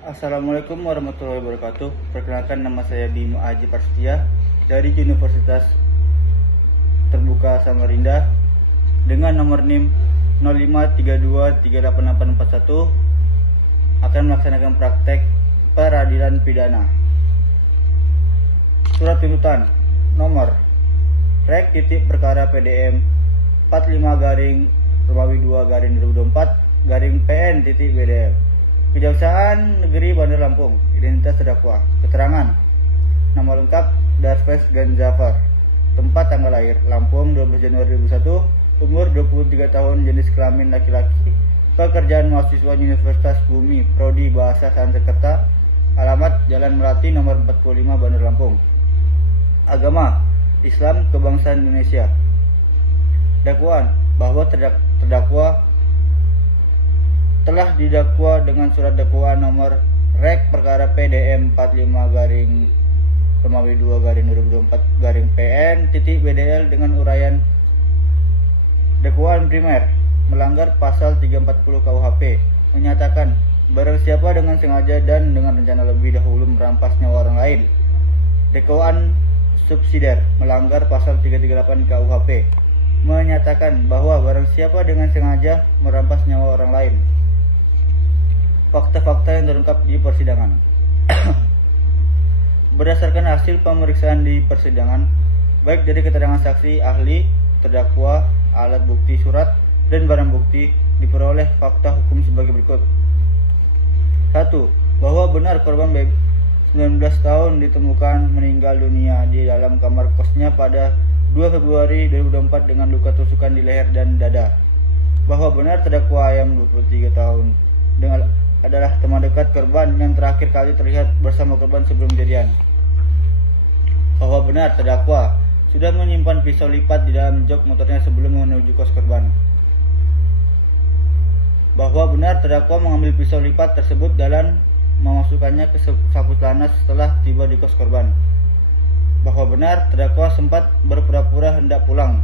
Assalamualaikum warahmatullahi wabarakatuh. Perkenalkan, nama saya Bimo Aji Prasetya dari Universitas Terbuka Samarinda dengan nomor NIM 0532388841 akan melaksanakan praktek peradilan pidana. Surat tuntutan nomor Rek titik perkara PDM 45-2-2024-PN Kejaksaan Negeri Bandar Lampung. Identitas terdakwa. Keterangan: nama lengkap Darves Ganzafar. Tempat tanggal lahir Lampung 12 Januari 2001. Umur 23 tahun, jenis kelamin laki-laki. Pekerjaan mahasiswa Universitas Bumi, prodi Bahasa Sanskerta. Alamat Jalan Melati nomor 45 Bandar Lampung. Agama Islam, kebangsaan Indonesia. Dakwaan bahwa terdakwa telah didakwa dengan surat dakwaan nomor Rek perkara PDM 45-2-2024-PN dengan uraian dakwaan primer melanggar pasal 340 KUHP, menyatakan barang siapa dengan sengaja dan dengan rencana lebih dahulu merampas nyawa orang lain. Dakwaan subsidiar melanggar pasal 338 KUHP, menyatakan bahwa barang siapa dengan sengaja merampas nyawa orang lain. Fakta-fakta yang terungkap di persidangan. Berdasarkan hasil pemeriksaan di persidangan, baik dari keterangan saksi, ahli, terdakwa, alat bukti, surat, dan barang bukti, diperoleh fakta hukum sebagai berikut. 1. Bahwa benar korban 19 tahun ditemukan meninggal dunia di dalam kamar kosnya pada 2 Februari 2024 dengan luka tusukan di leher dan dada. Bahwa benar terdakwa yang 23 tahun adalah teman dekat korban yang terakhir kali terlihat bersama korban sebelum kejadian. Bahwa benar terdakwa sudah menyimpan pisau lipat di dalam jok motornya sebelum menuju kos korban. Bahwa benar terdakwa mengambil pisau lipat tersebut dan memasukkannya ke saku celana setelah tiba di kos korban. Bahwa benar terdakwa sempat berpura-pura hendak pulang,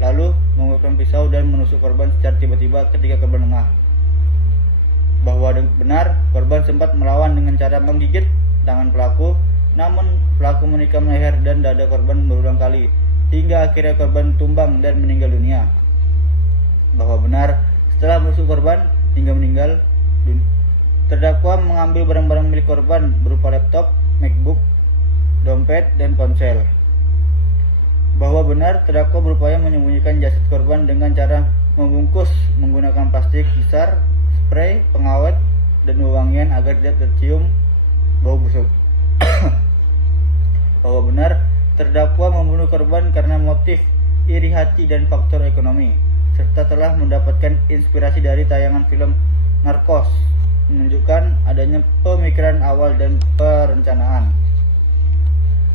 lalu mengeluarkan pisau dan menusuk korban secara tiba-tiba ketika korban lengah. Bahwa benar korban sempat melawan dengan cara menggigit tangan pelaku, namun pelaku menikam leher dan dada korban berulang kali hingga akhirnya korban tumbang dan meninggal dunia. Bahwa benar setelah menusuk korban hingga meninggal, terdakwa mengambil barang-barang milik korban berupa laptop, MacBook, dompet, dan ponsel. Bahwa benar terdakwa berupaya menyembunyikan jasad korban dengan cara membungkus menggunakan plastik besar, spray, pengawet, dan wewangian agar tidak tercium bau busuk. Bahwa benar terdakwa membunuh korban karena motif iri hati dan faktor ekonomi, serta telah mendapatkan inspirasi dari tayangan film Narcos, menunjukkan adanya pemikiran awal dan perencanaan.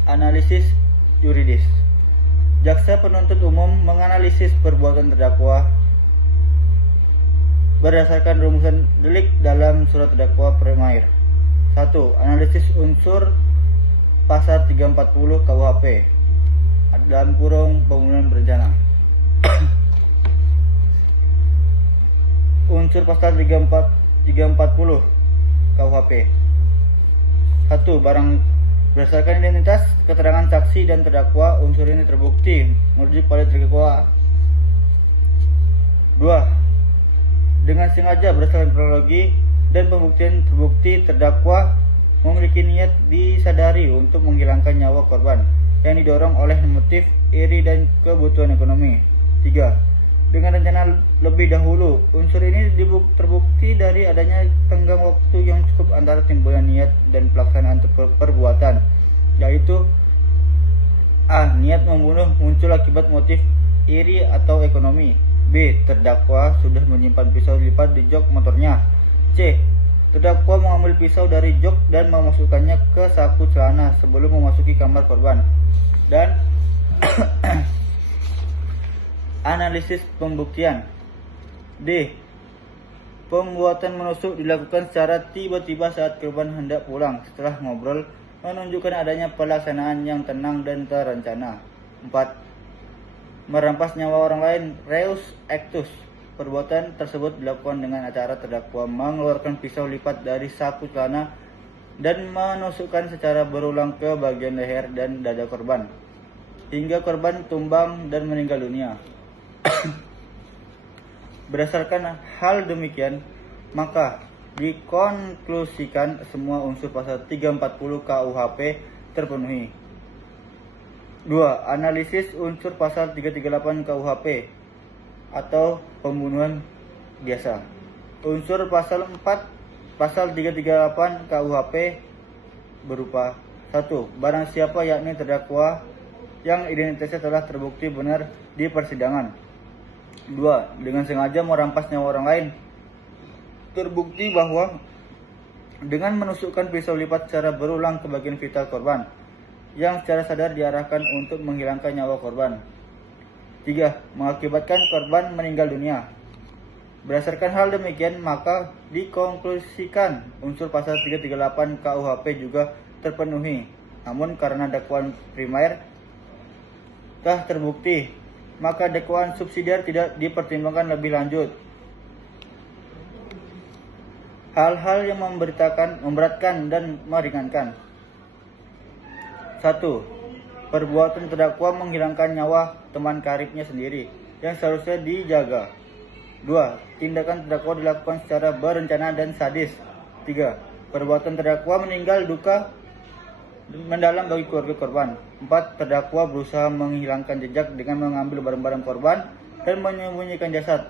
Analisis yuridis. Jaksa penuntut umum menganalisis perbuatan terdakwa berdasarkan rumusan delik dalam surat terdakwa primer. 1. Analisis unsur pasal 340 KUHP dalam kurung pembunuhan berencana. Unsur pasal 340 KUHP. 1. Barang berdasarkan identitas, keterangan saksi dan terdakwa, unsur ini terbukti merujuk pada terdakwa. 2. Dengan sengaja berdasarkan kronologi dan pembuktian terbukti terdakwa memiliki niat disadari untuk menghilangkan nyawa korban yang didorong oleh motif iri dan kebutuhan ekonomi. 3. Dengan rencana lebih dahulu, unsur ini terbukti dari adanya tenggang waktu yang cukup antara timbulnya niat dan pelaksanaan perbuatan, yaitu A. Niat membunuh muncul akibat motif iri atau ekonomi. B. Terdakwa sudah menyimpan pisau lipat di jok motornya. C. Terdakwa mengambil pisau dari jok dan memasukkannya ke saku celana sebelum memasuki kamar korban. Dan analisis pembuktian. D. Pembuatan menusuk dilakukan secara tiba-tiba saat korban hendak pulang setelah ngobrol, menunjukkan adanya pelaksanaan yang tenang dan terencana. 4. Merampas nyawa orang lain, reus actus, perbuatan tersebut dilakukan dengan cara terdakwa mengeluarkan pisau lipat dari saku celana dan menusukkan secara berulang ke bagian leher dan dada korban, hingga korban tumbang dan meninggal dunia. Berdasarkan hal demikian, maka dikonklusikan semua unsur pasal 340 KUHP terpenuhi. 2. Analisis unsur pasal 338 KUHP atau pembunuhan biasa. Unsur pasal 338 KUHP berupa 1. Barang siapa yakni terdakwa yang identitasnya telah terbukti benar di persidangan. 2. Dengan sengaja merampas nyawa orang lain. Terbukti bahwa dengan menusukkan pisau lipat secara berulang ke bagian vital korban yang secara sadar diarahkan untuk menghilangkan nyawa korban. 3. Mengakibatkan korban meninggal dunia. Berdasarkan hal demikian, maka dikonklusikan unsur pasal 338 KUHP juga terpenuhi. Namun karena dakwaan primer telah terbukti, maka dakwaan subsidiar tidak dipertimbangkan lebih lanjut. Hal-hal yang memberatkan dan meringankan. 1. Perbuatan terdakwa menghilangkan nyawa teman karibnya sendiri yang seharusnya dijaga. 2. Tindakan terdakwa dilakukan secara berencana dan sadis. 3. Perbuatan terdakwa meninggal duka mendalam bagi keluarga korban. 4. Terdakwa berusaha menghilangkan jejak dengan mengambil barang-barang korban dan menyembunyikan jasad.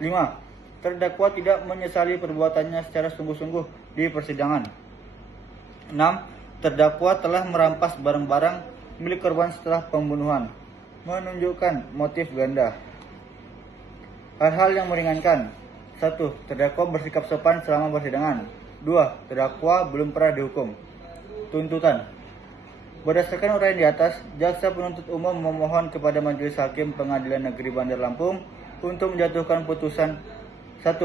5. Terdakwa tidak menyesali perbuatannya secara sungguh-sungguh di persidangan. 6. Terdakwa telah merampas barang-barang milik korban setelah pembunuhan, menunjukkan motif ganda. Hal-hal yang meringankan. 1. Terdakwa bersikap sopan selama persidangan. 2. Terdakwa belum pernah dihukum. Tuntutan. Berdasarkan uraian di atas, jaksa penuntut umum memohon kepada Majelis Hakim Pengadilan Negeri Bandar Lampung untuk menjatuhkan putusan. 1.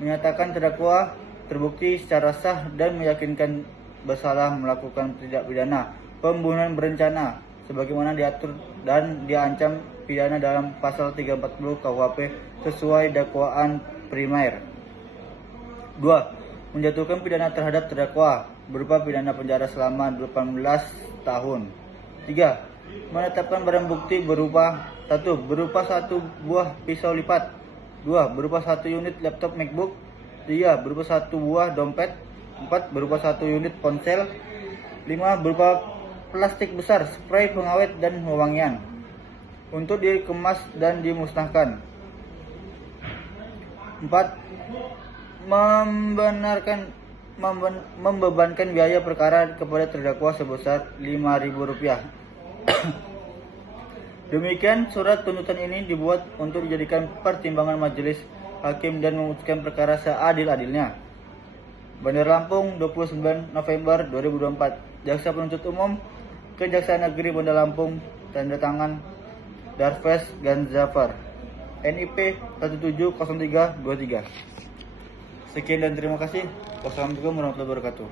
Menyatakan terdakwa terbukti secara sah dan meyakinkan bersalah melakukan tindak pidana pembunuhan berencana sebagaimana diatur dan diancam pidana dalam pasal 340 KUHP sesuai dakwaan primer. 2. Menjatuhkan pidana terhadap terdakwa berupa pidana penjara selama 18 tahun. 3. Menetapkan barang bukti berupa 1. Berupa 1 buah pisau lipat. 2. Berupa 1 unit laptop MacBook. 3. Berupa 1 buah dompet. 4. Berupa 1 unit ponsel. 5. Berupa plastik besar, spray pengawet dan wewangian untuk dikemas dan dimusnahkan. 4. Membebankan biaya perkara kepada terdakwa sebesar Rp5.000. Demikian surat tuntutan ini dibuat untuk dijadikan pertimbangan majelis hakim dan memutuskan perkara seadil-adilnya. Bandar Lampung, 29 November 2024. Jaksa penuntut umum Kejaksaan Negeri Bandar Lampung, tanda tangan Darves Ganzafar, NIP 170323. Sekian dan terima kasih. Wassalamualaikum warahmatullahi wabarakatuh.